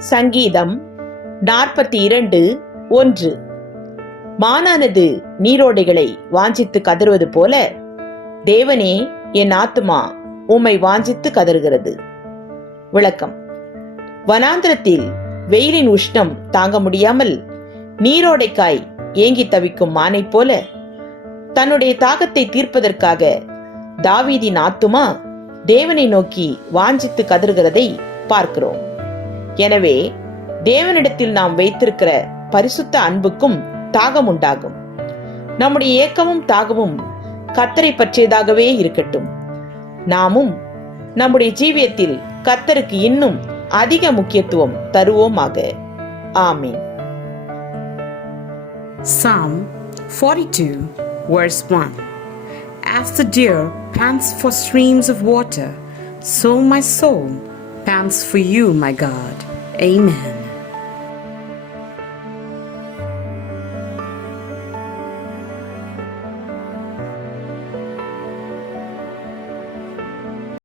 சங்கீதம் நாற்பத்தி இரண்டு ஒன்று. மானானது நீரோடைகளை வாஞ்சித்து கதறுவது போல தேவனே என் ஆத்துமா உம்மை வாஞ்சித்து கதறுகிறது. விளக்கம். வனாந்திரத்தில் வெயிலின் உஷ்ணம் தாங்க முடியாமல் நீரோடைக்காய் ஏங்கி தவிக்கும் மானைப் போல தன்னுடைய தாகத்தை தீர்ப்பதற்காக தாவீதின் ஆத்துமா தேவனை நோக்கி வாஞ்சித்து கதறுகிறதை பார்க்கிறோம். எனவே தேவனிடத்தில் நாம் வைத்திருக்கிற பரிசுத்த அன்புக்கும் தாகம் உண்டாகும் நம்முடைய ஏக்கமும் தாகமும் கத்தரை பற்றியதாகவே இருக்கட்டும். நாமும் நம்முடைய ஜீவியத்தில் கத்தருக்கு இன்னும் அதிக முக்கியத்துவம் தருவோமாக. ஆமீன். Psalm 42, verse 1 As the deer pants for streams of water, so my soul pants for you, my God. Amen.